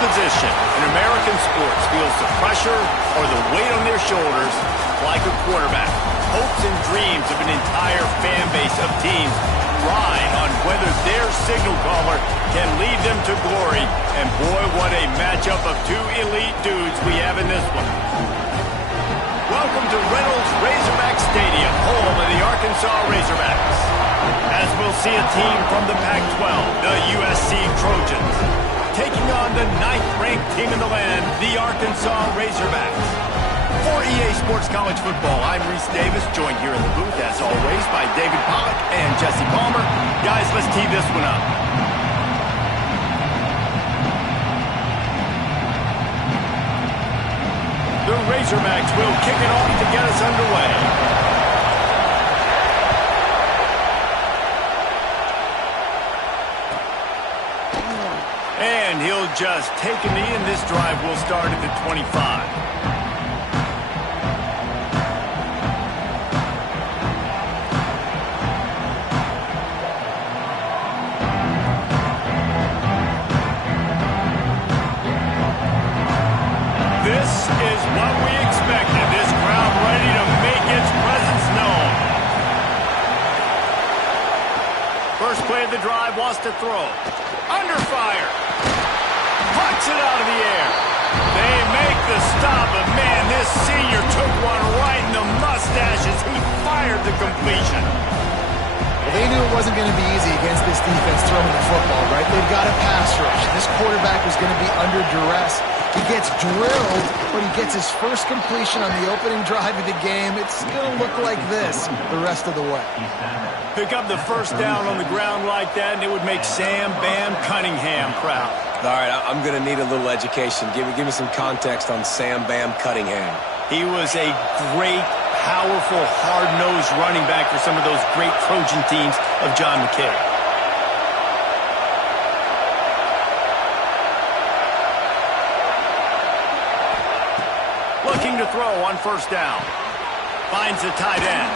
position in American sports feels the pressure or the weight on their shoulders like a quarterback. Hopes and dreams of an entire fan base of teams ride on whether their signal caller can lead them to glory. And boy, what a matchup of two elite dudes we have in this one. Welcome to Reynolds Razorback Stadium, home of the Arkansas Razorbacks. As we'll see a team from the Pac-12, the USC Trojans, taking on the 9th-ranked team in the land, the Arkansas Razorbacks. For EA Sports College Football, I'm Reese Davis, joined here in the booth, as always, by David Pollack and Jesse Palmer. Guys, let's tee this one up. The Razorbacks will kick it off to get us underway. And he'll just take a knee, and this drive will start at the 25. This is what we expected. This crowd ready to make its presence known. First play of the drive, wants to throw. Under fire. Pucks it out of the air. They make the stop, but man, this senior took one right in the mustache as he fired the completion. Well, they knew it wasn't going to be easy against this defense throwing the football, right? They've got a pass rush. This quarterback was going to be under duress. He gets drilled, but he gets his first completion on the opening drive of the game. It's going to look like this the rest of the way. Pick up the first down on the ground like that, and it would make Sam Bam Cunningham proud. All right, I'm going to need a little education. Give me some context on Sam Bam Cunningham. He was a great, powerful, hard-nosed running back for some of those great Trojan teams of John McKay. Looking to throw on first down. Finds the tight end.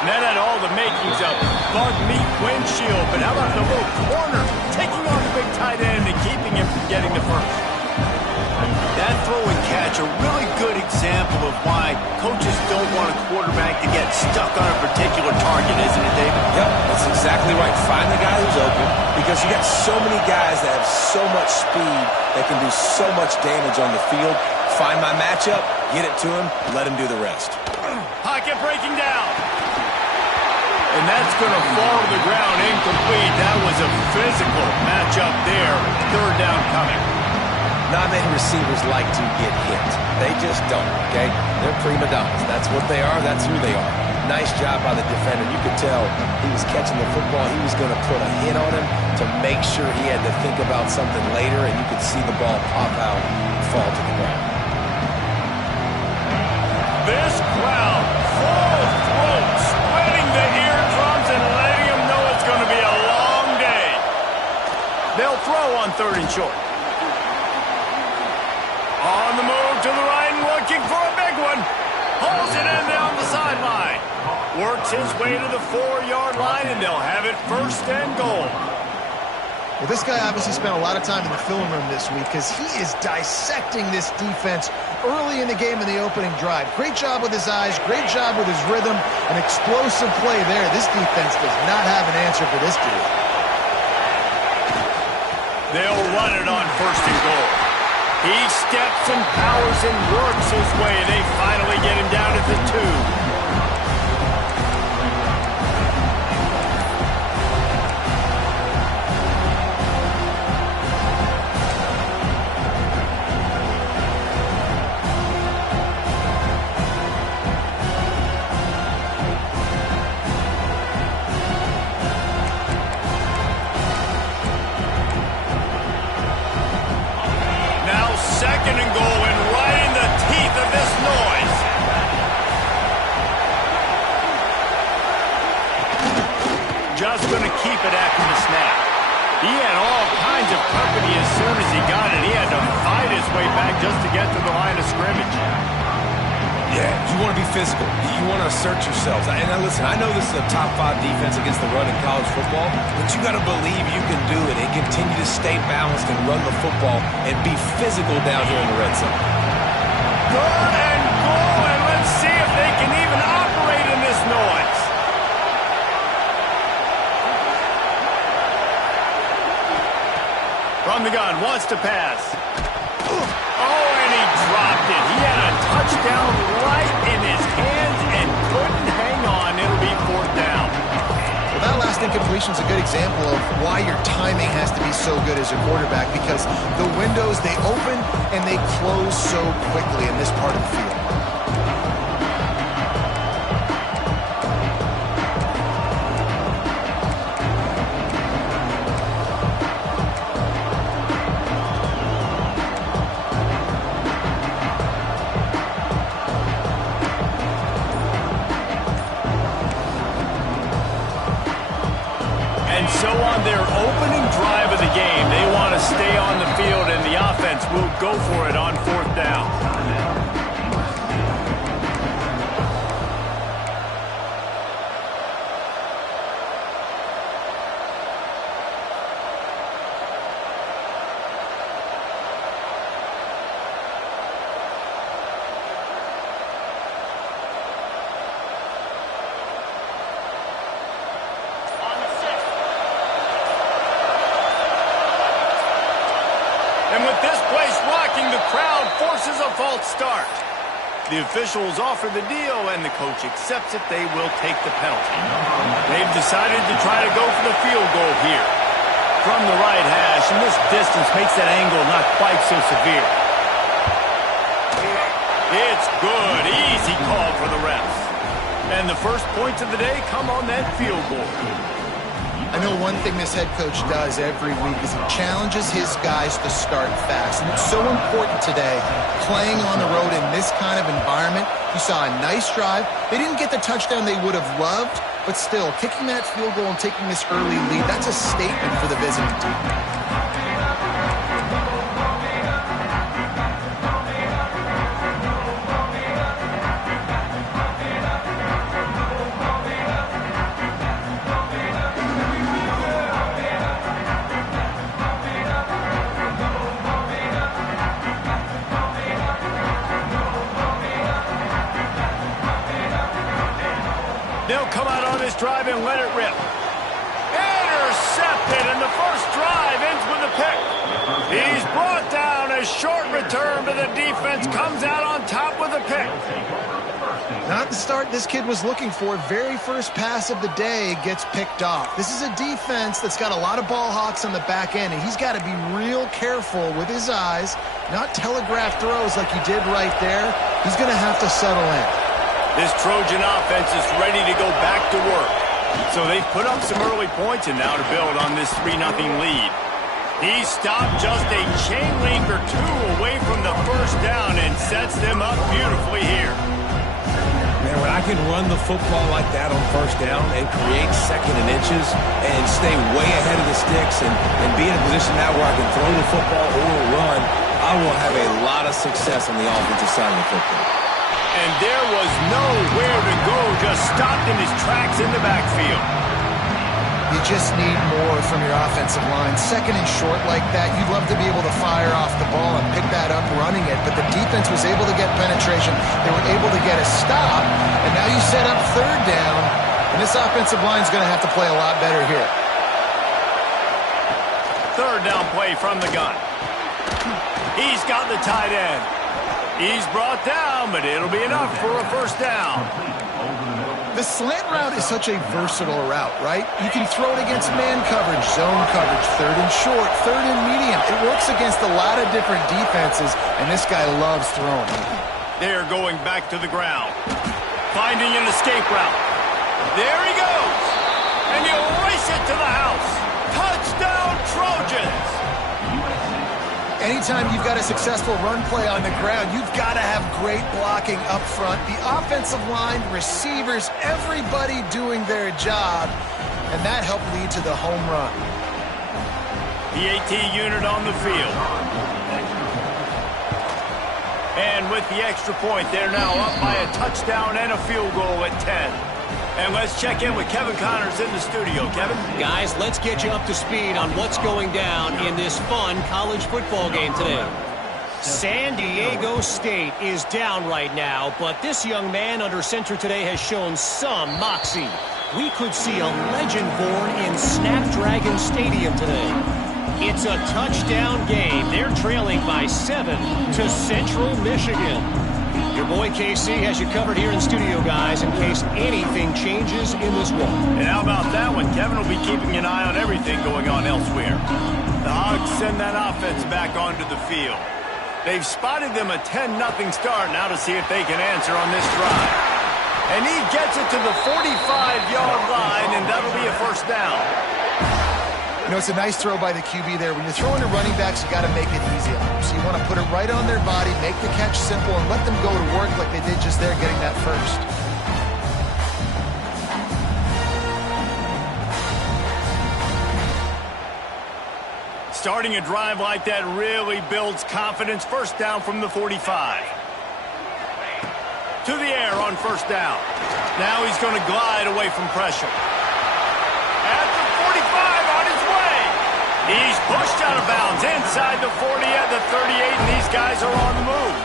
And that had all the makings of bug meat windshield. But how about the little corner taking on the big tight end and keeping him from getting the first? That throw and catch, a really good example of why coaches don't want a quarterback to get stuck on a particular target, isn't it, David? Yep, that's exactly right. Find the guy who's open, because you got so many guys that have so much speed that can do so much damage on the field. Find my matchup, get it to him, let him do the rest. Pocket breaking down. And that's going to fall to the ground incomplete. That was a physical matchup there. Third down coming. Not many receivers like to get hit. They just don't, okay? They're prima donnas. That's what they are. That's who they are. Nice job by the defender. You could tell he was catching the football. He was going to put a hit on him to make sure he had to think about something later, and you could see the ball pop out and fall to the ground. This crowd full throat, spreading the eardrums and letting them know it's going to be a long day. They'll throw on third and short. On the move to the right and looking for a big one. Pulls it in down the sideline. Works his way to the 4-yard line, and they'll have it first and goal. Well, this guy obviously spent a lot of time in the film room this week because he is dissecting this defense early in the game in the opening drive. Great job with his eyes, great job with his rhythm, an explosive play there. This defense does not have an answer for this dude. They'll run it on first and goal. He steps and powers and works his way. They finally get him down at the 2. Second and goal, and right in the teeth of this noise. Just going to keep it after the snap. He had all kinds of company as soon as he got it. He had to fight his way back just to get to the line of scrimmage. Yeah, you want to be physical. You want to assert yourselves. And now listen, I know this is a top 5 defense against the run in college football, but you got to believe you can do it and continue to stay balanced and run the football and be physical down here in the red zone. Third and goal, and let's see if they can even operate in this noise. From the gun, wants to pass. Oh, and he dropped it. He had a touchdown right in his hands and couldn't hang on. It'll be 4th down. Well, that last incompletion is a good example of why your timing has to be so good as a quarterback, because the windows, they open and they close so quickly in this part of the field. So on their opening drive of the game, they want to stay on the field, and the offense will go for it on 4th down. And with this place rocking, the crowd forces a false start. The officials offer the deal, and the coach accepts it. They will take the penalty. They've decided to try to go for the field goal here. From the right hash, and this distance makes that angle not quite so severe. It's good. Easy call for the refs. And the first points of the day come on that field goal. I know one thing this head coach does every week is he challenges his guys to start fast. And it's so important today, playing on the road in this kind of environment. You saw a nice drive. They didn't get the touchdown they would have loved, but still, kicking that field goal and taking this early lead, that's a statement for the visiting team. They'll come out on this drive and let it rip. Intercepted, and the first drive ends with a pick. He's brought down. A short return, but the defense comes out on top with a pick. Not the start this kid was looking for. Very first pass of the day gets picked off. This is a defense that's got a lot of ball hawks on the back end, and he's got to be real careful with his eyes, not telegraph throws like he did right there. He's going to have to settle in. This Trojan offense is ready to go back to work. So they've put up some early points, and now to build on this 3-0 lead. He stopped just a chain link or two away from the first down and sets them up beautifully here. Man, when I can run the football like that on first down and create second and inches and stay way ahead of the sticks and be in a position now where I can throw the football or run, I will have a lot of success on the offensive side of the football. And there was nowhere to go, just stopped in his tracks in the backfield. You just need more from your offensive line. Second and short like that, you'd love to be able to fire off the ball and pick that up running it, but the defense was able to get penetration. They were able to get a stop, and now you set up third down, and this offensive line is going to have to play a lot better here. Third down play from the gun. He's got the tight end. He's brought down, but it'll be enough for a first down. The slant route is such a versatile route, right? You can throw it against man coverage, zone coverage, third and short, third and medium. It works against a lot of different defenses, and this guy loves throwing. They're going back to the ground. Finding an escape route. There he goes. And he'll race it to the house. Touchdown, Trojans. Anytime you've got a successful run play on the ground, you've got to have great blocking up front. The offensive line, receivers, everybody doing their job, and that helped lead to the home run. The AT unit on the field. And with the extra point, they're now up by a touchdown and a field goal at 10. And let's check in with Kevin Connors in the studio. Kevin? Guys, let's get you up to speed on what's going down in this fun college football game today. San Diego State is down right now, but this young man under center today has shown some moxie. We could see a legend born in Snapdragon Stadium today. It's a touchdown game. They're trailing by 7 to Central Michigan. Your boy KC has you covered here in studio, guys, in case anything changes in this one. And how about that one? Kevin will be keeping an eye on everything going on elsewhere. The Hogs send that offense back onto the field. They've spotted them a 10-0 start now to see if they can answer on this drive. And he gets it to the 45-yard line, and that'll be a first down. You know, it's a nice throw by the QB there. When you're throwing to running backs, you got to make it easy on them. So you want to put it right on their body, make the catch simple, and let them go to work like they did just there getting that first. Starting a drive like that really builds confidence. First down from the 45. To the air on first down. Now he's going to glide away from pressure. At the 45 on his way. He's pushed out of bounds inside the 40 at the 38, and these guys are on the move.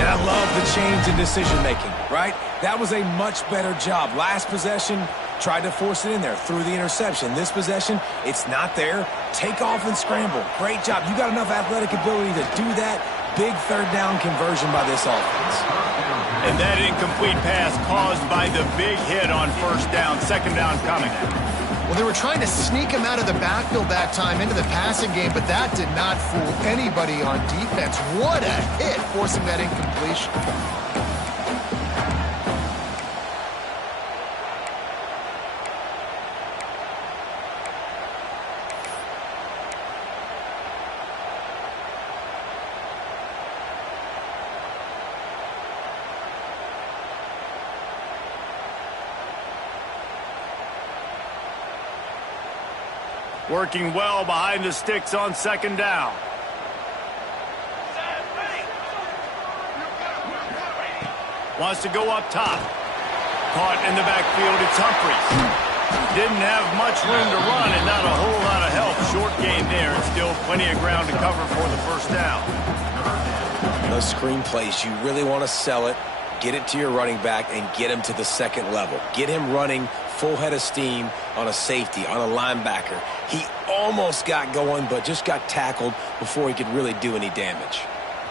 And I love the change in decision-making, right? That was a much better job. Last possession, tried to force it in there, threw the interception. This possession, it's not there. Take off and scramble. Great job. You got enough athletic ability to do that. Big third down conversion by this offense. And that incomplete pass caused by the big hit on first down. Second down coming. Well, they were trying to sneak him out of the backfield that time into the passing game, but that did not fool anybody on defense. What a hit, forcing that incompletion. Working well behind the sticks on second down. Wants to go up top. Caught in the backfield, it's Humphries. Didn't have much room to run and not a whole lot of help. Short gain there and still plenty of ground to cover for the first down. Those screen plays, you really want to sell it, get it to your running back, and get him to the second level. Get him running full head of steam on a safety, on a linebacker. He almost got going, but just got tackled before he could really do any damage.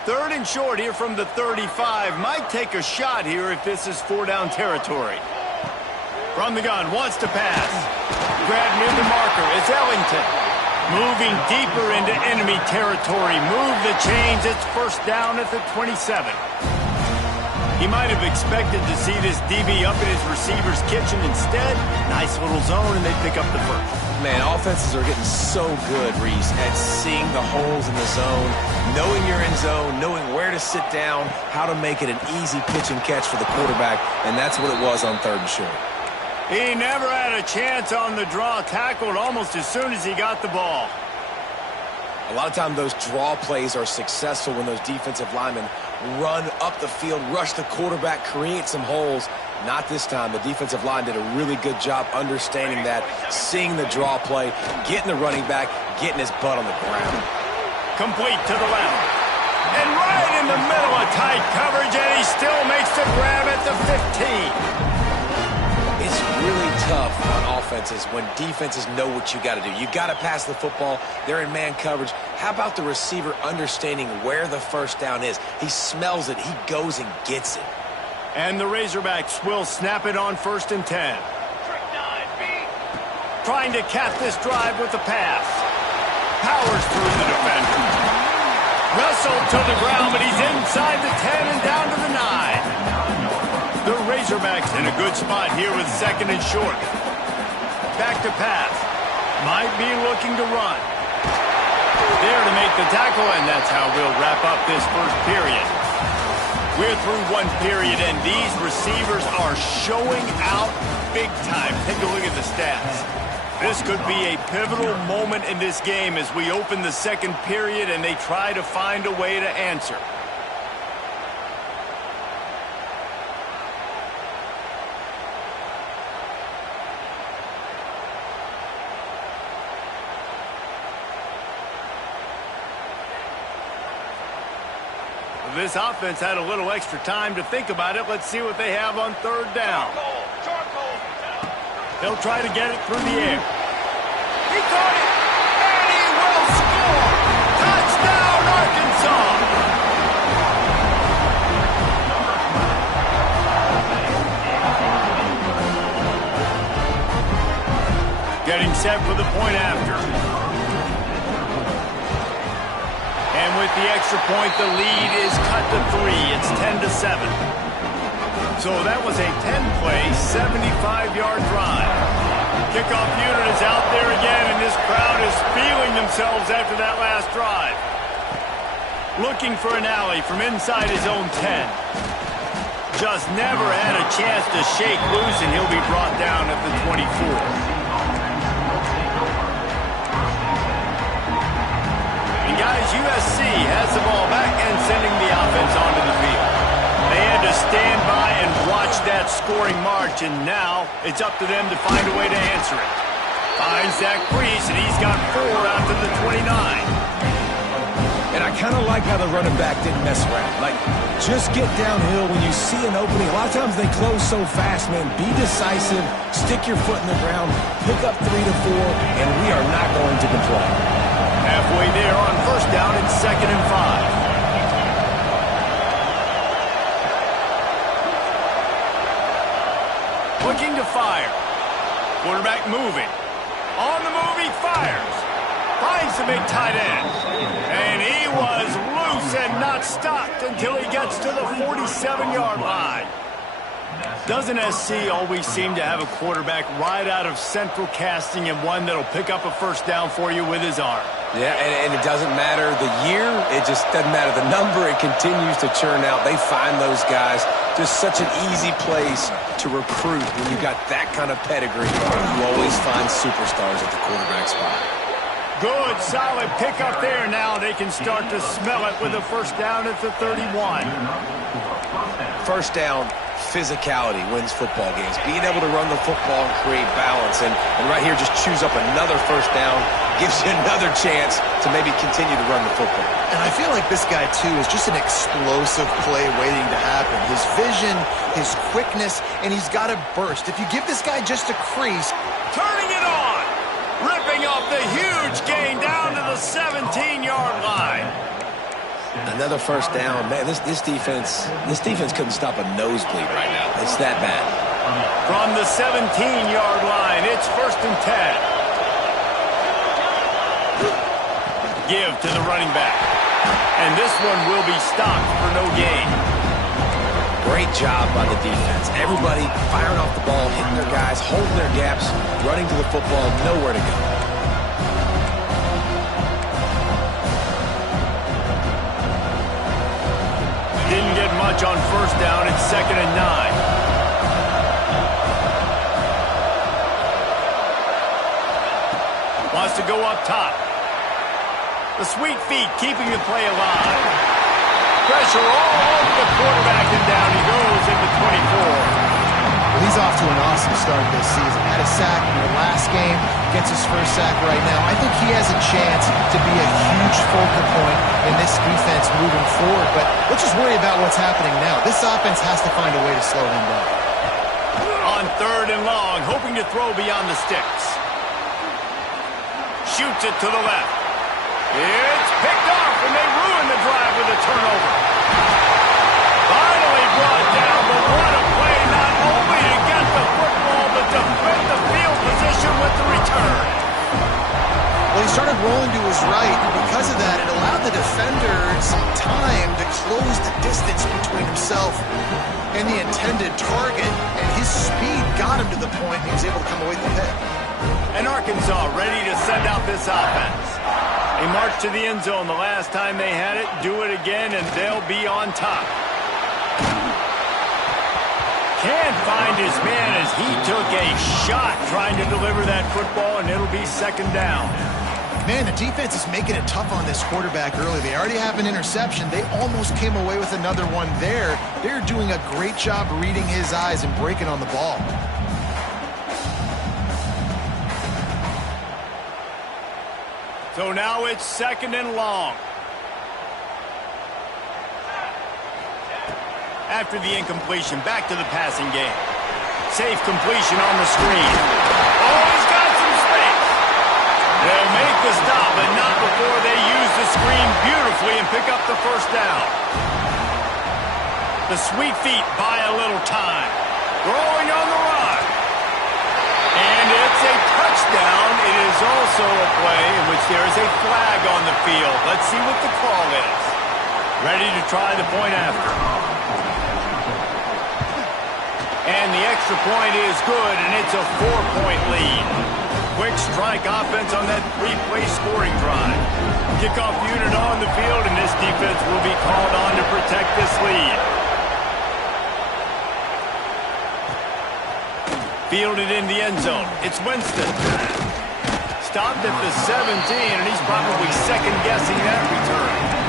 Third and short here from the 35. Might take a shot here if this is four-down territory. From the gun, wants to pass. Grab near the marker, it's Ellington. Moving deeper into enemy territory. Move the chains, it's first down at the 27. He might have expected to see this DB up in his receiver's kitchen. Instead, nice little zone, and they pick up the first. Man, offenses are getting so good, Reese, at seeing the holes in the zone, knowing you're in zone, knowing where to sit down, how to make it an easy pitch and catch for the quarterback, and that's what it was on third and short. He never had a chance on the draw, tackled almost as soon as he got the ball. A lot of times those draw plays are successful when those defensive linemen run up the field, rush the quarterback, create some holes. Not this time. The defensive line did a really good job understanding that, seeing the draw play, getting the running back, getting his butt on the ground. Complete to the left. And right in the middle of tight coverage, and he still makes the grab at the 15. It's really tough on offenses when defenses know what you got to do. You got to pass the football. They're in man coverage. How about the receiver understanding where the first down is? He smells it. He goes and gets it. And the Razorbacks will snap it on first and 10. Trying to cap this drive with the pass. Powers through the defender. Wrestled to the ground, but he's inside the 10 and down to the 9. The Razorbacks in a good spot here with second and short. Back to pass. Might be looking to run. There to make the tackle, and that's how we'll wrap up this first period. We're through one period, and these receivers are showing out big time. Take a look at the stats. This could be a pivotal moment in this game as we open the second period and they try to find a way to answer. this offense had a little extra time to think about it. Let's see what they have on third down. They'll try to get it through the air. He caught it, and he will score! Touchdown, Arkansas! Getting set for the point after. And with the extra point, the lead is cut to 3. It's 10-7. So that was a 10-play, 75-yard drive. Kickoff unit is out there again, and this crowd is feeling themselves after that last drive. Looking for an alley from inside his own 10. Just never had a chance to shake loose, and he'll be brought down at the 24. Guys, USC has the ball back and sending the offense onto the field. They had to stand by and watch that scoring march, and now it's up to them to find a way to answer it. Finds Zach Priest, and he's got 4 out to the 29. And I kind of like how the running back didn't mess around. Like, just get downhill when you see an opening. A lot of times they close so fast, man. Be decisive, stick your foot in the ground, pick up 3 to 4, and we are not going to complain. Halfway there on first down, it's 2nd and 5. Looking to fire. Quarterback moving. On the move, he fires. Finds the big tight end. And he was loose and not stopped until he gets to the 47-yard line. Doesn't SC always seem to have a quarterback right out of central casting and one that'll pick up a first down for you with his arm? Yeah, and it doesn't matter the year. It just doesn't matter the number. It continues to churn out. They find those guys. Just such an easy place to recruit when you got that kind of pedigree. You always find superstars at the quarterback spot. Good, solid pickup there. Now they can start to smell it with a first down at the 31. First down, physicality wins football games. Being able to run the football and create balance. And right here, just choose up another first down. Gives you another chance to maybe continue to run the football. And I feel like this guy, too, is just an explosive play waiting to happen. His vision, his quickness, and he's got a burst. If you give this guy just a crease. Turning it on. Ripping off the huge gain down to the 17-yard line. Another first down. Man, this defense couldn't stop a nosebleed right now. It's that bad. From the 17-yard line, it's 1st and 10. Give to the running back. And this one will be stopped for no gain. Great job by the defense. Everybody firing off the ball, hitting their guys, holding their gaps, running to the football, nowhere to go. Didn't get much on first down. It's 2nd and 9. Wants to go up top. The sweet feet keeping the play alive. Pressure all over the quarterback, and down he goes into 24. Well, he's off to an awesome start this season. Had a sack in the last game, gets his first sack right now. I think he has a chance to be a huge focal point in this defense moving forward. But let's just worry about what's happening now. This offense has to find a way to slow him down. On 3rd and long, hoping to throw beyond the sticks. Shoots it to the left. It's picked off, and they ruin the drive with a turnover. Finally brought down, but what a play, not only to get the football, but to fit the field position with the return. Well, he started rolling to his right, and because of that, it allowed the defender some time to close the distance between himself and the intended target, and his speed got him to the point he was able to come away with the hit. And Arkansas ready to send out this offense. They marched to the end zone the last time they had it. Do it again, and they'll be on top. Can't find his man as he took a shot trying to deliver that football, and it'll be 2nd down. Man, the defense is making it tough on this quarterback early. They already have an interception. They almost came away with another one there. They're doing a great job reading his eyes and breaking on the ball. So now it's 2nd and long. After the incompletion, back to the passing game. Safe completion on the screen. Oh, he's got some space. They'll make the stop, but not before they use the screen beautifully and pick up the first down. The sweet feet buy a little time. Throwing on the run. And it's a touchdown. It is also a play in which there is a flag on the field. Let's see what the call is. Ready to try the point after. And the extra point is good, and it's a 4-point lead. Quick strike offense on that 3-play scoring drive. Kickoff unit on the field, and this defense will be called on to protect this lead. Fielded in the end zone. It's Winston. Stopped at the 17, and he's probably second-guessing that return.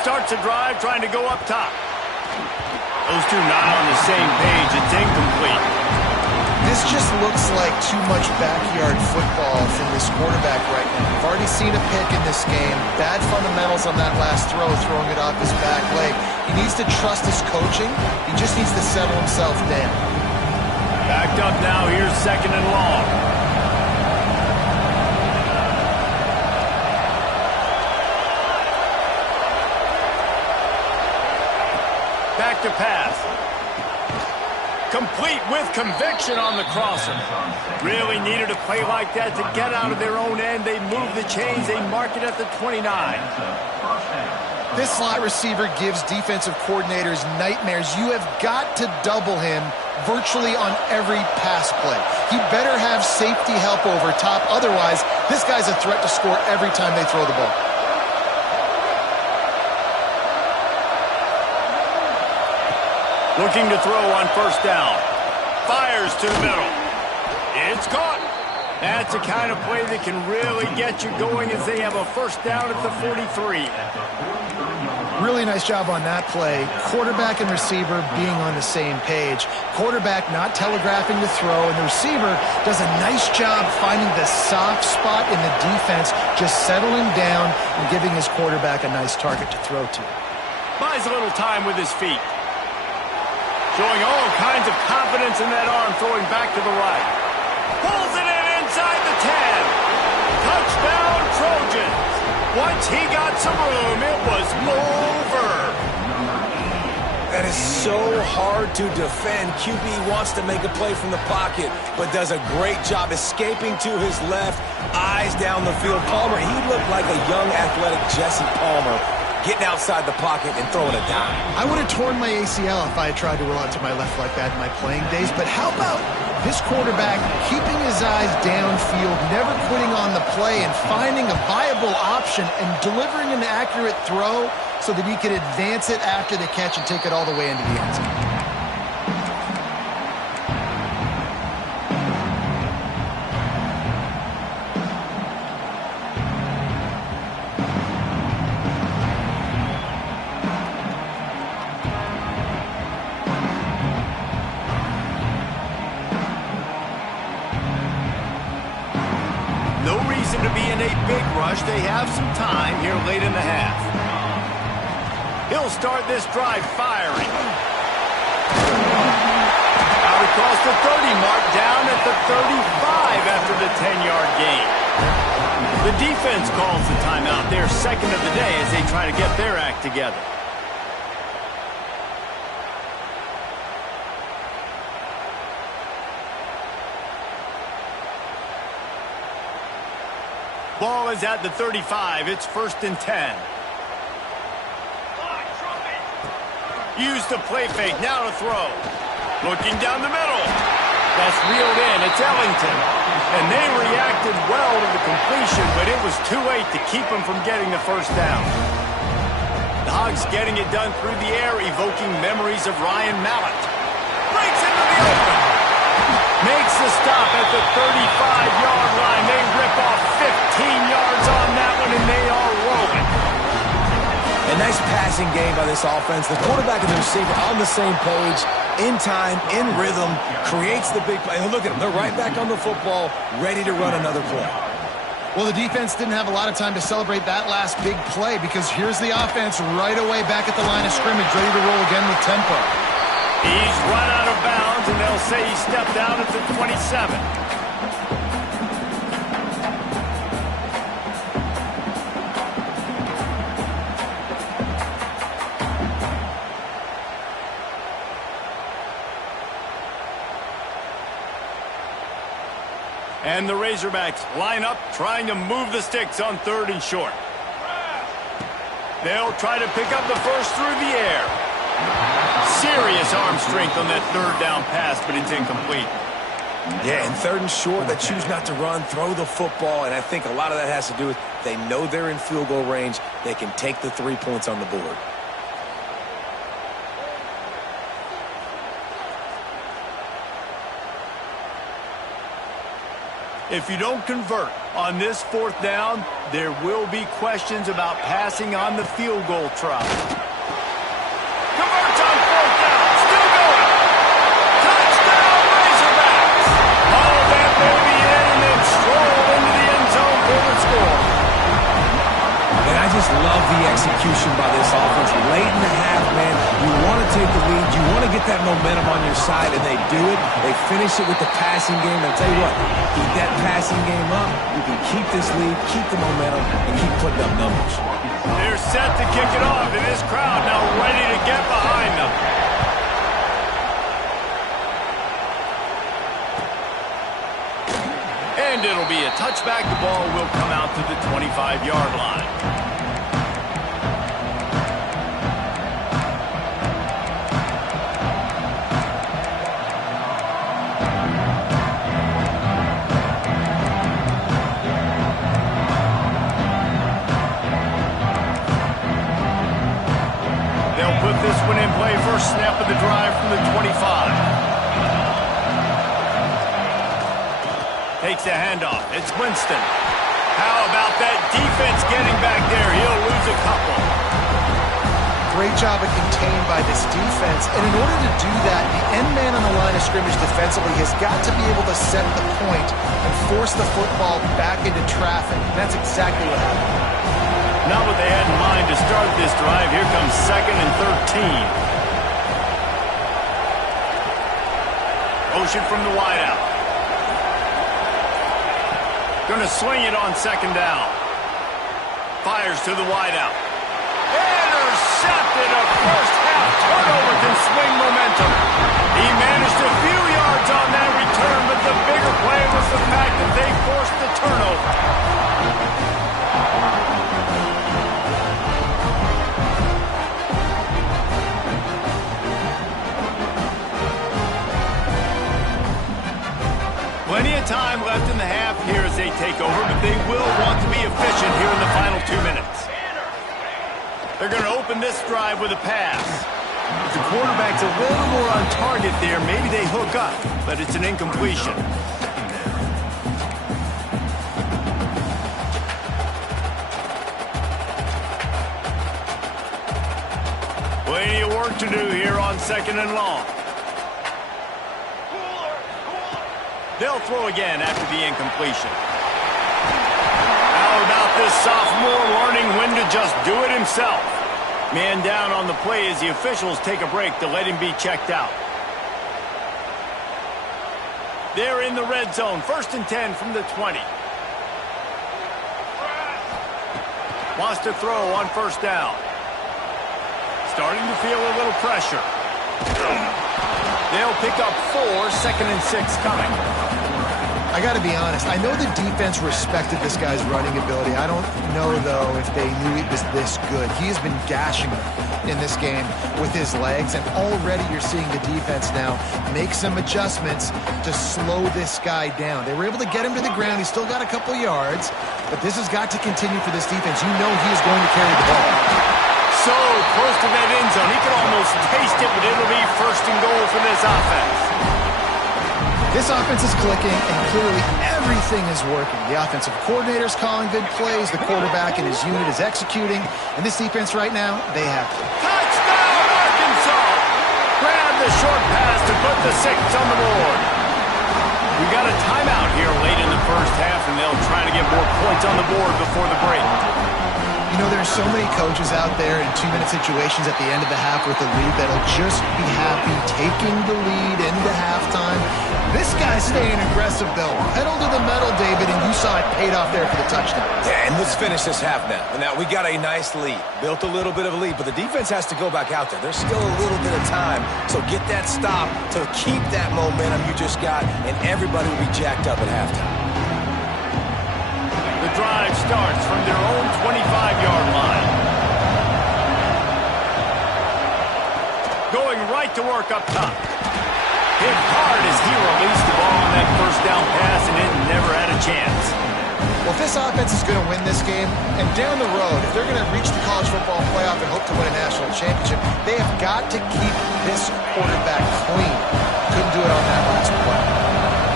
Starts a drive trying to go up top. Those two not on the same page. It's incomplete. This just looks like too much backyard football from this quarterback right now. We've already seen a pick in this game. Bad fundamentals on that last throw, throwing it off his back leg. He needs to trust his coaching. He just needs to settle himself down. Backed up now. Here's second and long. Back to pass. Complete with conviction on the crosser. Really needed a play like that to get out of their own end. They move the chains. They mark it at the 29. This slot receiver gives defensive coordinators nightmares. You have got to double him virtually on every pass play. He better have safety help over top. Otherwise, this guy's a threat to score every time they throw the ball. Looking to throw on first down. Fires to the middle. It's caught. That's the kind of play that can really get you going as they have a first down at the 43. Really nice job on that play. Quarterback and receiver being on the same page. Quarterback not telegraphing the throw, and the receiver does a nice job finding the soft spot in the defense, just settling down and giving his quarterback a nice target to throw to. Buys a little time with his feet. Showing all kinds of confidence in that arm, throwing back to the right. Pulls it in inside the 10. Touchdown, Trojans. Once he got some room, it was over. That is so hard to defend. QB wants to make a play from the pocket, but does a great job escaping to his left, eyes down the field. Palmer, he looked like a young athletic Jesse Palmer, getting outside the pocket and throwing a dime. I would have torn my ACL if I had tried to roll out to my left like that in my playing days, but how about this quarterback keeping his eyes downfield, never quitting on the play, and finding a viable option and delivering an accurate throw so that he could advance it after the catch and take it all the way into the end zone. To be in a big rush. They have some time here late in the half. He'll start this drive firing. Out across the 30 mark, down at the 35 after the 10-yard gain. The defense calls the timeout. They're second of the day as they try to get their act together. Ball is at the 35. It's first and 10. Use the play fake. Now to throw. Looking down the middle. That's reeled in. It's Ellington. And they reacted well to the completion, but it was too late to keep them from getting the first down. The Hogs getting it done through the air, evoking memories of Ryan Mallett. Breaks into the open. Makes the stop at the 35-yard line. They rip off 15 yards on that one, and they are rolling. And Nice passing game by this offense. The quarterback and the receiver on the same page, in time, in rhythm, creates the big play. And look at them. They're right back on the football, ready to run another play. Well, the defense didn't have a lot of time to celebrate that last big play because here's the offense right away back at the line of scrimmage, ready to roll again with tempo. He's run out of bounds, and they'll say he stepped out at the 27. And the Razorbacks line up, trying to move the sticks on 3rd and short. They'll try to pick up the first through the air. Serious arm strength on that 3rd down pass, but it's incomplete. Yeah, and 3rd and short, they choose not to run, throw the football, and I think a lot of that has to do with they know they're in field goal range. They can take the 3 points on the board. If you don't convert on this 4th down, there will be questions about passing on the field goal try. Converts on 4th down. Still going. Touchdown, Razorbacks. Haul that baby in and then stroll into the end zone for the score. And I just love the execution by this offense. Late in the half, man, you want to take the lead. You want to get that momentum on your side, and they do it. They finish it with the passing game. And I'll tell you what, keep that passing game up. You can keep this lead, keep the momentum, and keep putting up numbers. They're set to kick it off, and this crowd now ready to get behind them. And it'll be a touchback. The ball will come out to the 25-yard line. They'll put this one in play. First snap of the drive from the 25. Takes a handoff. It's Winston. How about that defense getting back there? He'll lose a couple. Great job of contained by this defense. And in order to do that, the end man on the line of scrimmage defensively has got to be able to set the point and force the football back into traffic. And that's exactly what happened. Not what they had in mind to start this drive. Here comes 2nd and 13. Motion from the wideout. Going to swing it on 2nd down. Fires to the wideout. Intercepted. A first half turnover can swing momentum. He managed a few yards on that return, but the bigger play was the fact that they forced the turnover. Plenty of time left in the half here as they take over, but they will want to be efficient here in the final 2 minutes. They're going to open this drive with a pass. If the quarterback's a little more on target there, maybe they hook up, but it's an incompletion. Plenty of work to do here on 2nd and long. They'll throw again after the incompletion. How about this sophomore learning when to just do it himself? Man down on the play as the officials take a break to let him be checked out. They're in the red zone. 1st and 10 from the 20. Wants to throw on 1st down. Starting to feel a little pressure. They'll pick up 4, 2nd and 6 coming. I got to be honest. I know the defense respected this guy's running ability. I don't know, though, if they knew he was this good. He has been gashing them in this game with his legs, and already you're seeing the defense now make some adjustments to slow this guy down. They were able to get him to the ground. He's still got a couple yards, but this has got to continue for this defense. You know he is going to carry the ball. So close to that end zone. He can almost taste it, but it'll be 1st and goal for this offense. This offense is clicking, and clearly everything is working. The offensive coordinator's calling good plays, the quarterback and his unit is executing, and this defense right now, they have to. Touchdown, Arkansas! Grab the short pass to put the 6 on the board. We got a timeout here late in the first half, and they'll try to get more points on the board before the break. You know, there's so many coaches out there in 2-minute situations at the end of the half with the lead that'll just be happy taking the lead into halftime. This guy's staying aggressive, though. Pedal to the metal, David, and you saw it paid off there for the touchdown. Yeah, and let's finish this half now. Now, we got a nice lead. Built a little bit of a lead, but the defense has to go back out there. There's still a little bit of time, so get that stop to keep that momentum you just got, and everybody will be jacked up at halftime. The drive starts from their own 25-yard line. Going right to work up top. Hit hard as he released the ball on that first down pass, and it never had a chance. Well, if this offense is going to win this game, and down the road, if they're going to reach the college football playoff and hope to win a national championship, they have got to keep this quarterback clean. Couldn't do it on that last play.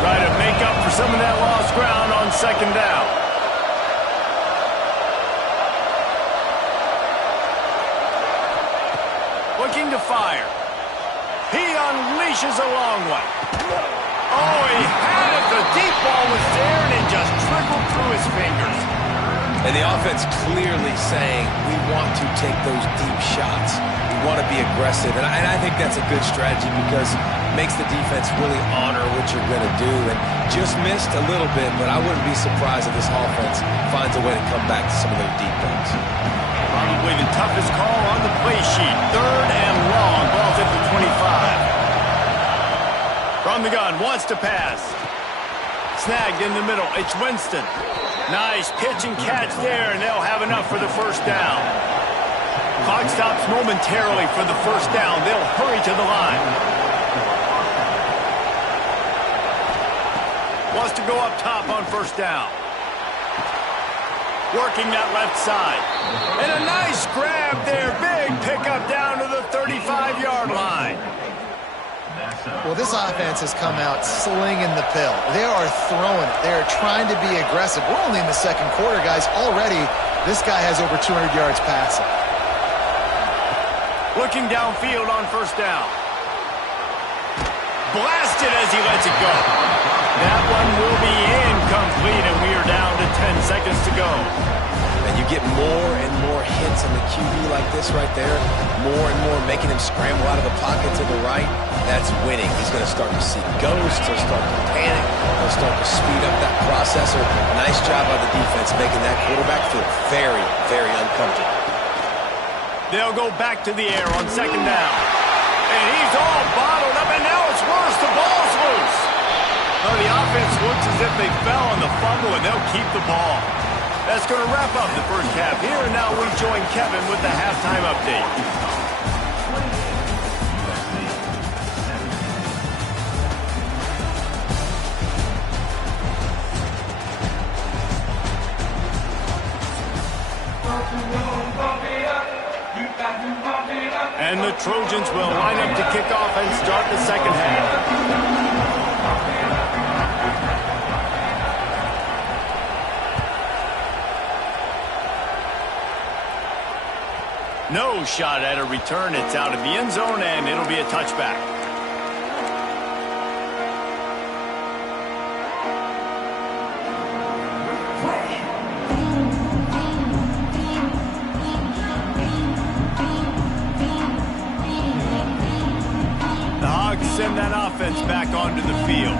Try to make up for some of that lost ground on second down. Looking to fire. He unleashes a long one. Oh, he had it. The deep ball was there, and it just trickled through his fingers. And the offense clearly saying, we want to take those deep shots. We want to be aggressive. And I think that's a good strategy because it makes the defense really honor what you're going to do. And just missed a little bit, but I wouldn't be surprised if this offense finds a way to come back to some of those deep balls. Probably the toughest call on the play sheet. 3rd and long. Ball's at the 25. From the gun, wants to pass. Snagged in the middle. It's Winston. Nice pitch and catch there, and they'll have enough for the first down. Clock stops momentarily for the first down. They'll hurry to the line. Wants to go up top on first down. Working that left side. And a nice grab there. Big pickup down to the 35-yard line. Well, this offense has come out slinging the pill. They are throwing it. They are trying to be aggressive. We're only in the second quarter, guys. Already, this guy has over 200 yards passing. Looking downfield on first down. Blasted as he lets it go. That one will be incomplete, and we are down to 10 seconds to go. And you get more and more hits on the QB like this right there. More and more making him scramble out of the pocket to the right. That's winning. He's going to start to see ghosts. He'll start to panic. He'll start to speed up that processor. Nice job by the defense making that quarterback feel very, very uncomfortable. They'll go back to the air on second down. And he's all bottled up, and now it's worse. The ball's loose. Well, the offense looks as if they fell on the fumble, and they'll keep the ball. That's going to wrap up the first half here, and now we join Kevin with the halftime update. And the Trojans will line up to kick off and start the second half. No shot at a return. It's out of the end zone, and it'll be a touchback. The Hogs send that offense back onto the field.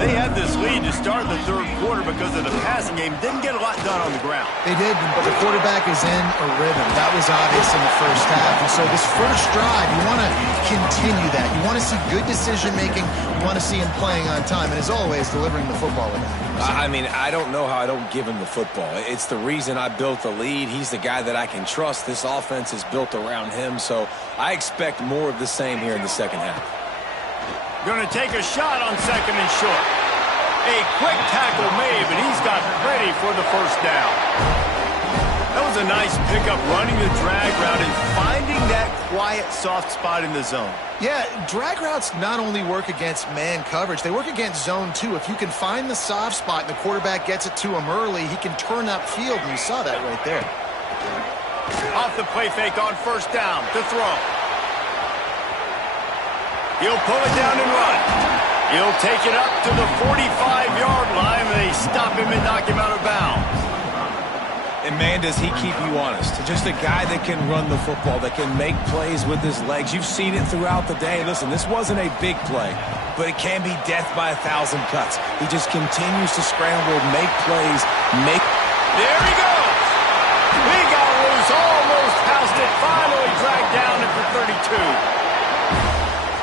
They had this lead to start the third quarter because of the passing game. Didn't get a lot done on the ground. They did, but the quarterback is in a rhythm. That was obvious in the first half. And so this first drive, you want to continue that. You want to see good decision-making. You want to see him playing on time. And as always, delivering the football with that. I mean, I don't know how I don't give him the football. It's the reason I built the lead. He's the guy that I can trust. This offense is built around him. So I expect more of the same here in the second half. Going to take a shot on second and short. A quick tackle made, but he's got ready for the first down. That was a a nice pickup running the drag route and finding that quiet, soft spot in the zone. Yeah, drag routes not only work against man coverage, they work against zone too. If you can find the soft spot and the quarterback gets it to him early, he can turn upfield, and you saw that right there. Off the play fake on first down to throw. He'll pull it down and run. He'll take it up to the 45-yard line, and they stop him and knock him out of bounds. And, man, does he keep you honest. Just a guy that can run the football, that can make plays with his legs. You've seen it throughout the day. Listen, this wasn't a big play, but it can be death by 1,000 cuts. He just continues to scramble, make plays, There he goes. He got loose, almost housed it, finally dragged down at the 32.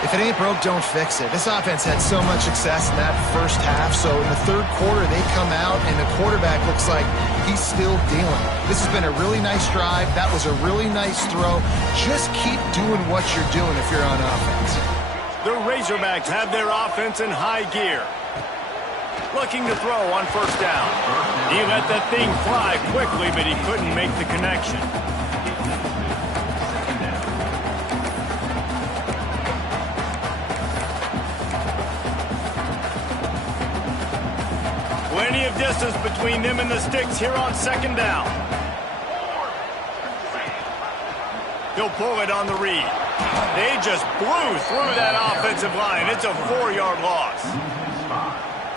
If it ain't broke, don't fix it. This offense had so much success in that first half, so in the third quarter, they come out, and the quarterback looks like he's still dealing. This has been a really nice drive. That was a really nice throw. Just keep doing what you're doing if you're on offense. The Razorbacks have their offense in high gear. Looking to throw on first down. He let that thing fly quickly, but he couldn't make the connection. Plenty of distance between them and the sticks here on second down. He'll pull it on the read. They just blew through that offensive line. It's a 4-yard loss.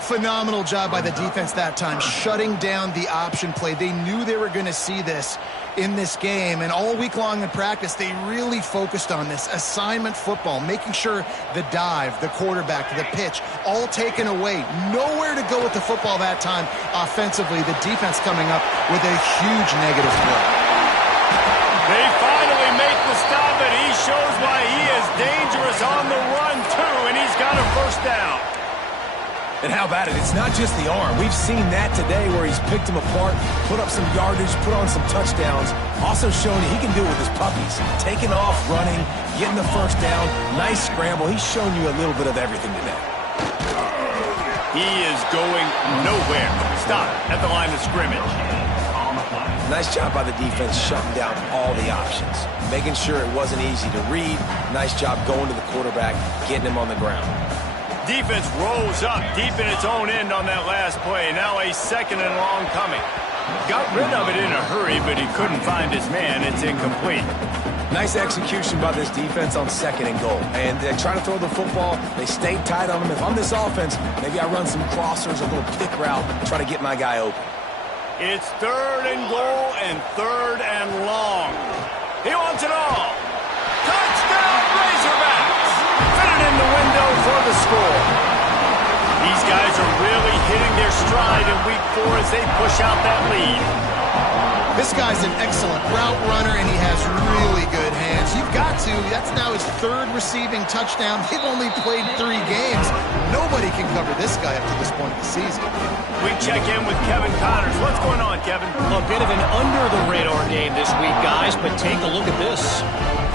Phenomenal job by the defense that time, shutting down the option play. They knew they were going to see this in this game, and all week long in practice, they really focused on this assignment football, making sure the dive, the quarterback, the pitch, all taken away. Nowhere to go with the football that time offensively. The defense coming up with a huge negative play. They finally make the stop, and he shows why he is dangerous on the run, too, and he's got a first down. And how about it? It's not just the arm. We've seen that today where he's picked them apart, put up some yardage, put on some touchdowns. Also shown that he can do it with his puppies. Taking off, running, getting the first down. Nice scramble. He's shown you a little bit of everything today. He is going nowhere. Stop at the line of scrimmage. Nice job by the defense shutting down all the options. Making sure it wasn't easy to read. Nice job going to the quarterback, getting him on the ground. Defense rolls up deep in its own end on that last play. Now a second and long coming. Got rid of it in a hurry, but he couldn't find his man. It's incomplete. Nice execution by this defense on second and goal. And they try to throw the football. They stayed tight on him. If I'm this offense, maybe I run some crossers, a little pick route, try to get my guy open. It's third and goal and third and long. He wants it all. Touchdown, Razorbacks! Fit it in the window for the score. These guys are really hitting their stride in week 4 as they push out that lead. This guy's an excellent route runner, and he has really good hands. You've got to. That's now his third receiving touchdown. They've only played 3 games. Nobody can cover this guy up to this point of the season. We check in with Kevin Connors. What's going on, Kevin? A bit of an under-the-radar game this week, guys, but take a look at this.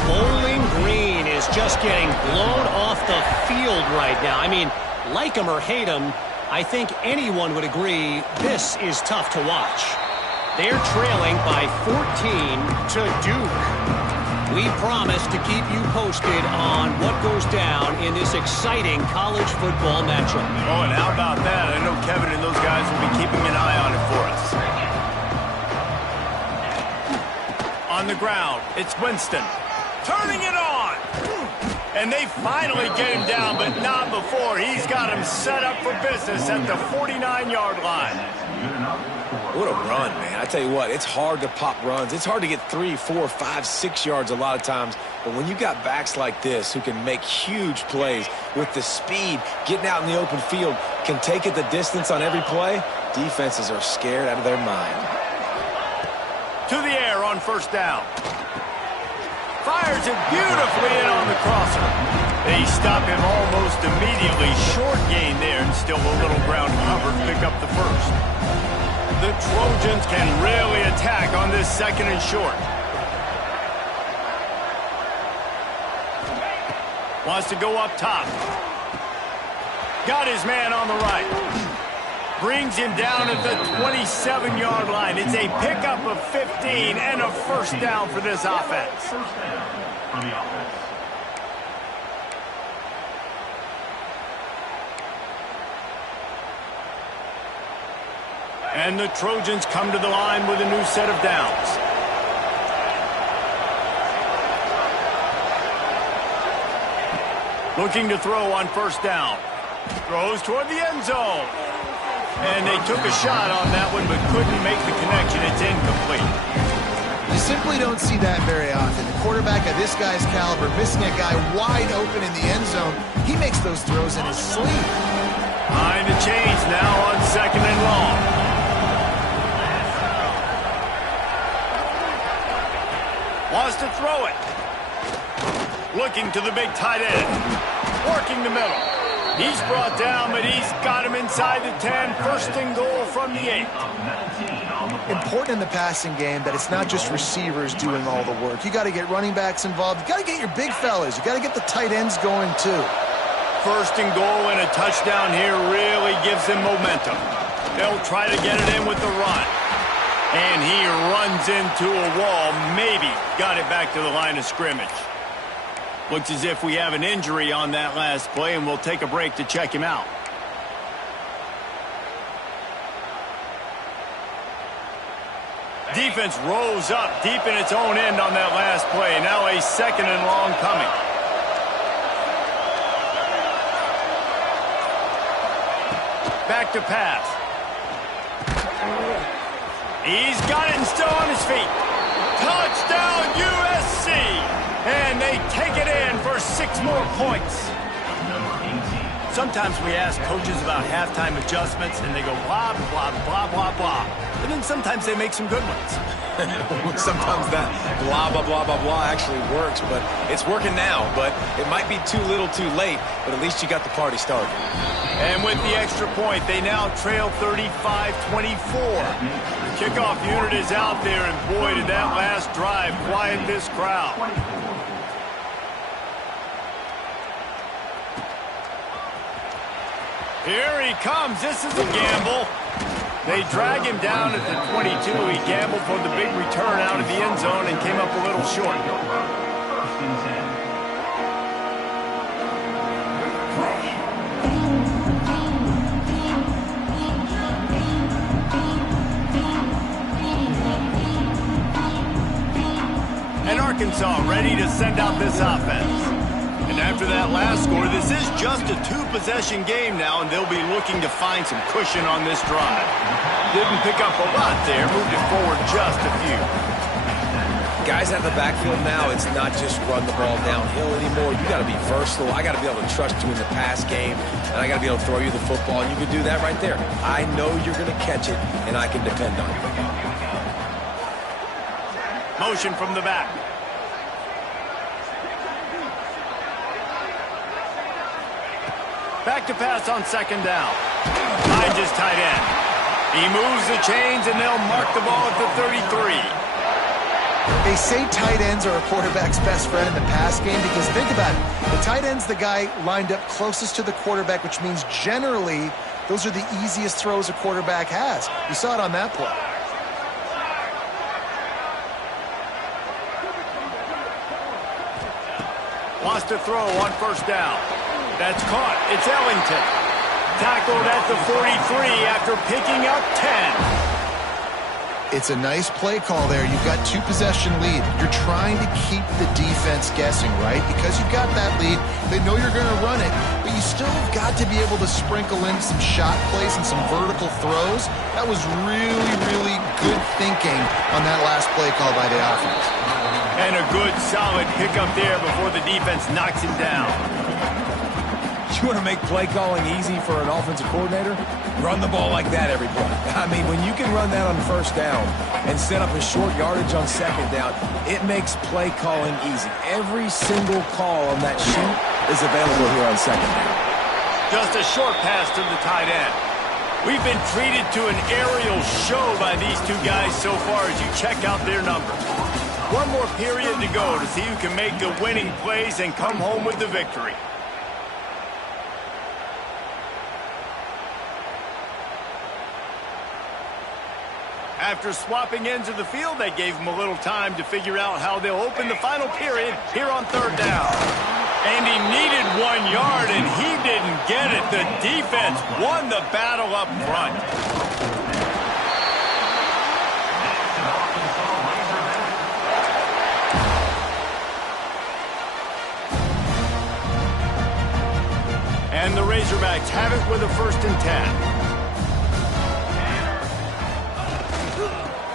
Bowling Green is just getting blown off the field right now. I mean, like him or hate him, I think anyone would agree this is tough to watch. They're trailing by 14 to Duke. We promise to keep you posted on what goes down in this exciting college football matchup. Oh, and how about that? I know Kevin and those guys will be keeping an eye on it for us. On the ground, it's Winston. Turning it on. And they finally get him down, but not before. He's got him set up for business at the 49-yard line. What a run, man. I tell you what, it's hard to pop runs. It's hard to get 3, 4, 5, 6 yards a lot of times. But when you got backs like this who can make huge plays with the speed, getting out in the open field, can take it the distance on every play, defenses are scared out of their mind. To the air on first down. Fires it beautifully in on the crosser. They stop him almost immediately. Short gain there and still a little ground covered. Pick up the first. The Trojans can really attack on this second and short. Wants to go up top. Got his man on the right. Brings him down at the 27-yard line. It's a pickup of 15 gain and a first down for this offense. First down for the offense. And the Trojans come to the line with a new set of downs. Looking to throw on first down. Throws toward the end zone. And they took a shot on that one but couldn't make the connection. It's incomplete. You simply don't see that very often. The quarterback of this guy's caliber missing a guy wide open in the end zone. He makes those throws in his sleep. Behind the chains now on second and long. Wants to throw it. Looking to the big tight end. Working the middle. He's brought down, but he's got him inside the 10. First and goal from the 8. Important in the passing game that it's not just receivers doing all the work. You got to get running backs involved. You got to get your big fellas. You got to get the tight ends going too. First and goal and a touchdown here really gives them momentum. They'll try to get it in with the run. And he runs into a wall. Maybe got it back to the line of scrimmage. Looks as if we have an injury on that last play, and we'll take a break to check him out. Defense rose up deep in its own end on that last play. Now a second and long coming. Back to pass. He's got it and still on his feet. Touchdown USC! And they take it in for 6 more points. Sometimes we ask coaches about halftime adjustments, and they go blah, blah, blah, blah, blah. And then sometimes they make some good ones. Sometimes that blah, blah, blah, blah, blah actually works, but it's working now. But it might be too little too late, but at least you got the party started. And with the extra point, they now trail 35-24. Kickoff unit is out there, and boy, did that last drive quiet this crowd. Here he comes. This is a gamble. They drag him down at the 22. He gambled for the big return out of the end zone and came up a little short. And Arkansas ready to send out this offense. And after that last score, this is just a 2-possession game now, and they'll be looking to find some cushion on this drive. Didn't pick up a lot there, moved it forward just a few. Guys at the backfield now, it's not just run the ball downhill anymore. You got to be versatile. I got to be able to trust you in the pass game, and I got to be able to throw you the football, and you can do that right there. I know you're going to catch it, and I can depend on it. Motion from the back. Back to pass on second down. Finds his tight end. He moves the chains, and they'll mark the ball at the 33. They say tight ends are a quarterback's best friend in the pass game because think about it. The tight end's the guy lined up closest to the quarterback, which means generally those are the easiest throws a quarterback has. You saw it on that play. Wants to throw on first down. That's caught. It's Ellington. Tackled at the 43 after picking up 10. It's a nice play call there. You've got 2-possession lead. You're trying to keep the defense guessing, right? Because you've got that lead. They know you're going to run it, but you still have got to be able to sprinkle in some shot plays and some vertical throws. That was really, really good thinking on that last play call by the offense. And a good, solid pickup there before the defense knocks him down. You want to make play calling easy for an offensive coordinator? Run the ball like that every play. I mean, when you can run that on first down and set up a short yardage on second down, it makes play calling easy. Every single call on that sheet is available here on second down. Just a short pass to the tight end. We've been treated to an aerial show by these two guys so far as you check out their numbers. One more period to go to see who can make the winning plays and come home with the victory. After swapping ends of the field, they gave him a little time to figure out how they'll open the final period here on third down. And he needed 1 yard, and he didn't get it. The defense won the battle up front. And the Razorbacks have it with a 1st and 10.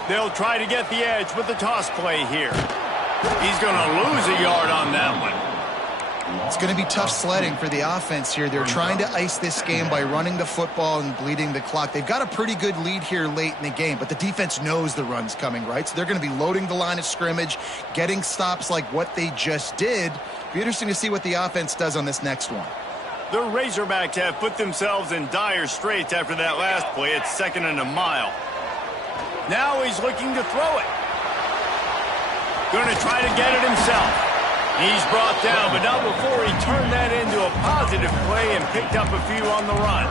They'll try to get the edge with the toss play here. He's going to lose a yard on that one. It's going to be tough sledding for the offense here. They're trying to ice this game by running the football and bleeding the clock. They've got a pretty good lead here late in the game, but the defense knows the run's coming, right? So they're going to be loading the line of scrimmage, getting stops like what they just did. Be interesting to see what the offense does on this next one. The Razorbacks have put themselves in dire straits after that last play. It's 2nd and a mile. Now he's looking to throw it. Going to try to get it himself. He's brought down, but not before he turned that into a positive play and picked up a few on the run.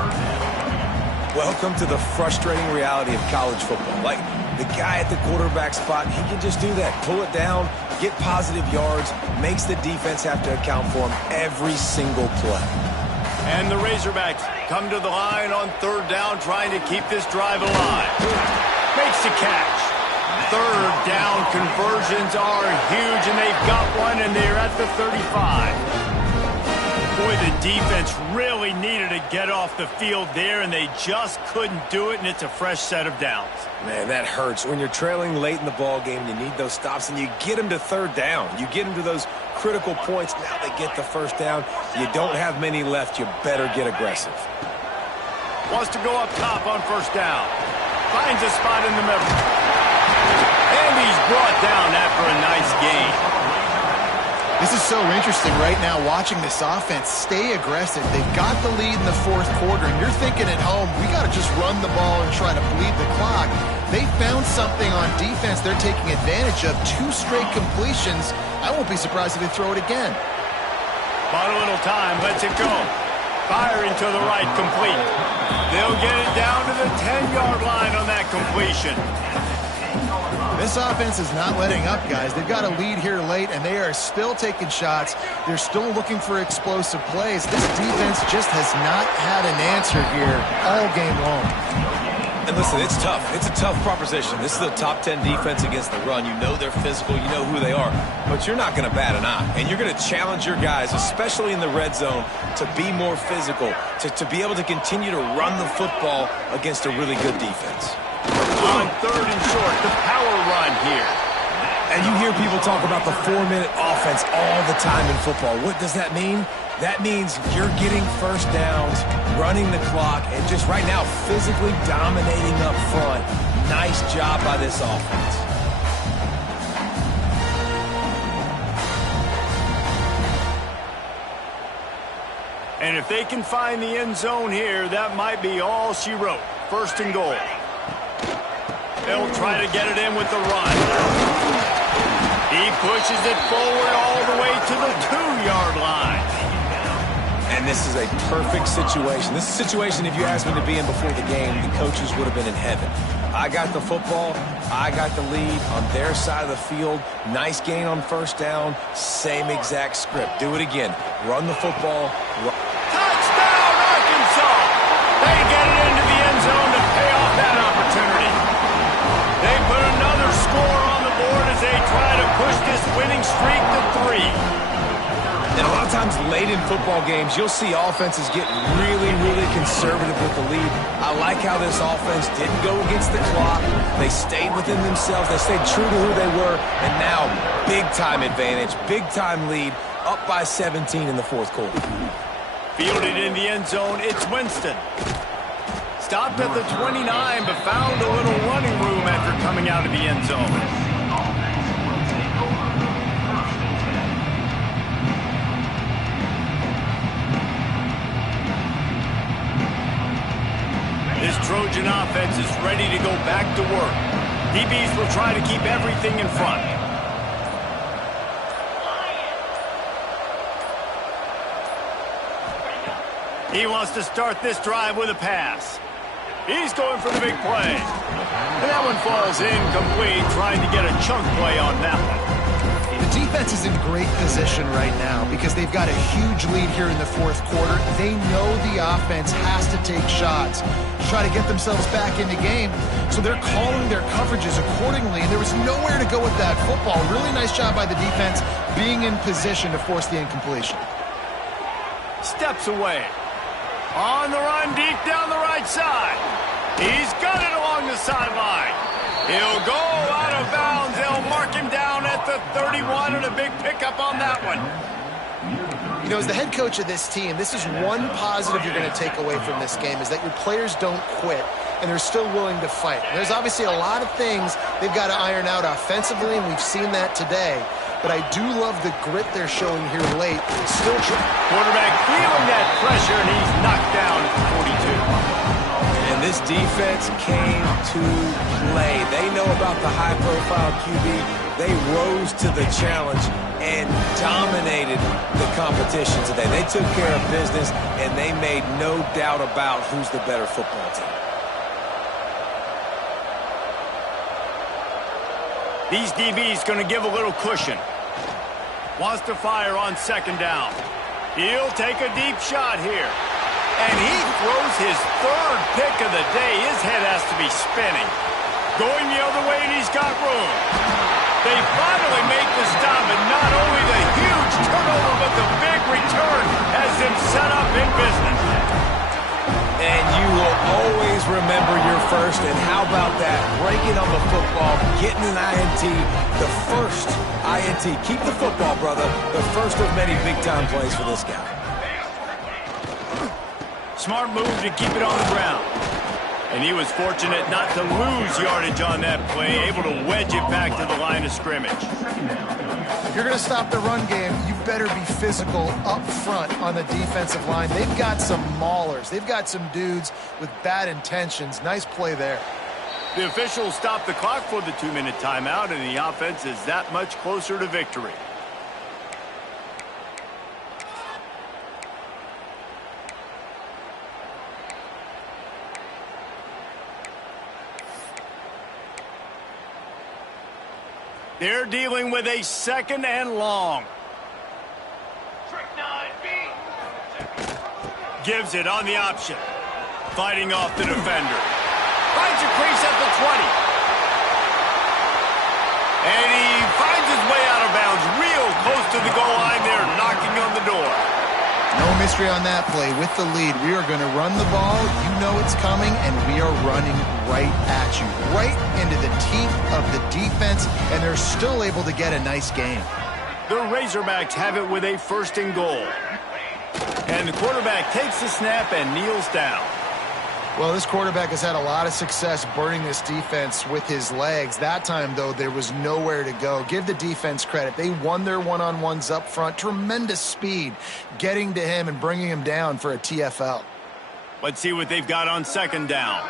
Welcome to the frustrating reality of college football. Like, the guy at the quarterback spot, he can just do that. Pull it down, get positive yards, makes the defense have to account for him every single play. And the Razorbacks come to the line on third down, trying to keep this drive alive. Makes the catch. Third down conversions are huge, and they've got one, and they're at the 35. Boy, the defense really needed to get off the field there, and they just couldn't do it, and it's a fresh set of downs. Man, that hurts. When you're trailing late in the ball game, you need those stops, and you get them to third down. You get them to those critical points. Now they get the 1st down. You don't have many left. You better get aggressive. Wants to go up top on 1st down. Finds a spot in the middle. And he's brought down after a nice gain. This is so interesting right now, watching this offense stay aggressive. They've got the lead in the 4th quarter, and you're thinking at home, we got to just run the ball and try to bleed the clock. They found something on defense they're taking advantage of. 2 straight completions. I won't be surprised if they throw it again. Bought a little time, lets it go. Firing to the right, complete. They'll get it down to the 10-yard line on that completion. This offense is not letting up, guys. They've got a lead here late, and they are still taking shots. They're still looking for explosive plays. This defense just has not had an answer here all game long. And listen, it's tough. It's a tough proposition. This is a top 10 defense against the run. You know they're physical. You know who they are. But you're not going to bat an eye. And you're going to challenge your guys, especially in the red zone, to be more physical, to be able to continue to run the football against a really good defense. On 3rd and short, the power run here. And you hear people talk about the 4-minute offense all the time in football. What does that mean? That means you're getting 1st downs, running the clock, and just right now physically dominating up front. Nice job by this offense. And if they can find the end zone here, that might be all she wrote. 1st and goal. They'll try to get it in with the run. He pushes it forward all the way to the 2-yard line. And this is a perfect situation. This is a situation, if you asked me to be in before the game, the coaches would have been in heaven. I got the football. I got the lead on their side of the field. Nice gain on 1st down. Same exact script. Do it again. Run the football. Touchdown, Arkansas! They get it into the end zone to pay off that opportunity. They put another score on the board as they try to push this winning streak to 3. And a lot of times late in football games, you'll see offenses get really, really conservative with the lead. I like how this offense didn't go against the clock. They stayed within themselves. They stayed true to who they were. And now, big-time advantage, big-time lead, up by 17 in the 4th quarter. Fielded in the end zone, it's Winston. Stopped at the 29, but found a little running room after coming out of the end zone. This Trojan offense is ready to go back to work. DBs will try to keep everything in front. He wants to start this drive with a pass. He's going for the big play. And that one falls incomplete, trying to get a chunk play on that one. The defense is in great position right now because they've got a huge lead here in the fourth quarter. They know the offense has to take shots to try to get themselves back in the game. So they're calling their coverages accordingly, and there was nowhere to go with that football. Really nice job by the defense being in position to force the incompletion. Steps away. On the run, deep down the right side. He's got it along the sideline. He'll go out of bounds. They'll mark him down at the 31, and a big pickup on that one. You know, as the head coach of this team, this is one positive you're going to take away from this game, is that your players don't quit, and they're still willing to fight. There's obviously a lot of things they've got to iron out offensively, and we've seen that today. But I do love the grit they're showing here late. Still quarterback feeling that pressure, and he's knocked down at the 42. And this defense came to play. They know about the high-profile QB. They rose to the challenge and dominated the competition today. They took care of business, and they made no doubt about who's the better football team. These DBs going to give a little cushion. Wants to fire on second down. He'll take a deep shot here. And he throws his third pick of the day. His head has to be spinning. Going the other way, and he's got room. They finally make the stop, and not only the huge turnover, but the big return has them set up in business. And you will always remember your first, and how about that? Breaking on the football, getting an INT, the first INT. Keep the football, brother. The first of many big-time plays for this guy. Smart move to keep it on the ground. And he was fortunate not to lose yardage on that play, able to wedge it back to the line of scrimmage. If you're going to stop the run game, you better be physical up front on the defensive line. They've got some maulers. They've got some dudes with bad intentions. Nice play there. The officials stopped the clock for the 2-minute timeout, and the offense is that much closer to victory. They're dealing with a second and long. Gives it on the option. Fighting off the defender. Finds a crease at the 20. And he finds his way out of bounds real close to the goal line there, knocking on the door. No mystery on that play. With the lead, we are going to run the ball. You know it's coming, and we are running right at you. Right into the teeth of the defense, and they're still able to get a nice game. The Razorbacks have it with a first and goal. And the quarterback takes the snap and kneels down. Well, this quarterback has had a lot of success burning this defense with his legs. That time, though, there was nowhere to go. Give the defense credit. They won their one-on-ones up front. Tremendous speed getting to him and bringing him down for a TFL. Let's see what they've got on second down.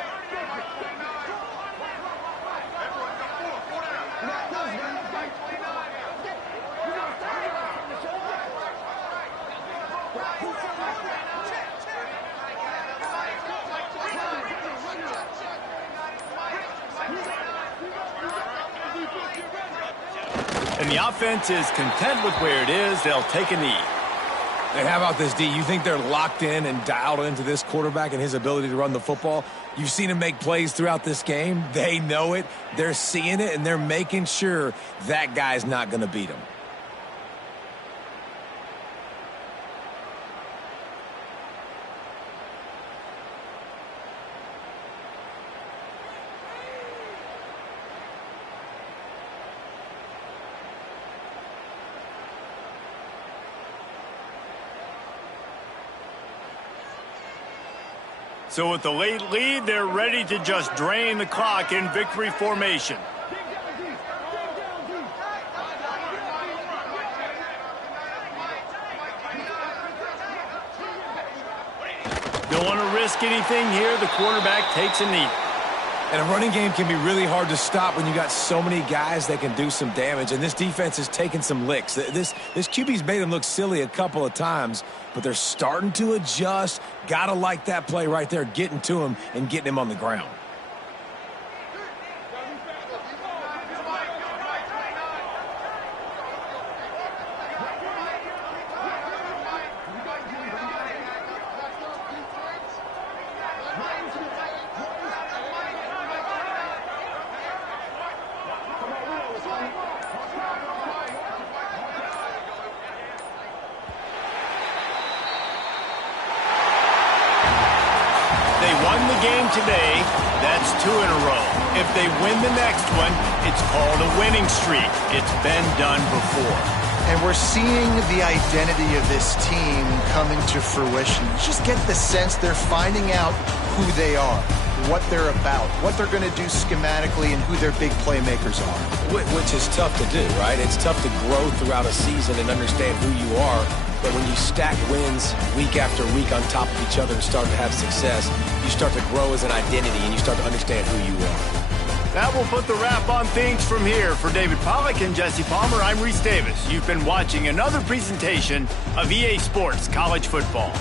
And the offense is content with where it is. They'll take a knee. And how about this, D? You think they're locked in and dialed into this quarterback and his ability to run the football? You've seen him make plays throughout this game. They know it. They're seeing it, and they're making sure that guy's not going to beat him. So with the late lead, they're ready to just drain the clock in victory formation. Don't want to risk anything here. The quarterback takes a knee. And a running game can be really hard to stop when you got so many guys that can do some damage. And this defense is taking some licks. This QB's made them look silly a couple of times, but they're starting to adjust. Gotta like that play right there, getting to him and getting him on the ground. won the game today, that's 2 in a row. If they win the next one, it's called a winning streak. It's been done before. And we're seeing the identity of this team coming to fruition. You just get the sense they're finding out who they are, what they're about, what they're going to do schematically, and who their big playmakers are. Which is tough to do, right? It's tough to grow throughout a season and understand who you are. But when you stack wins week after week on top of each other and start to have success, you start to grow as an identity and you start to understand who you are. That will put the wrap on things from here. For David Pollack and Jesse Palmer, I'm Reese Davis. You've been watching another presentation of EA Sports College Football.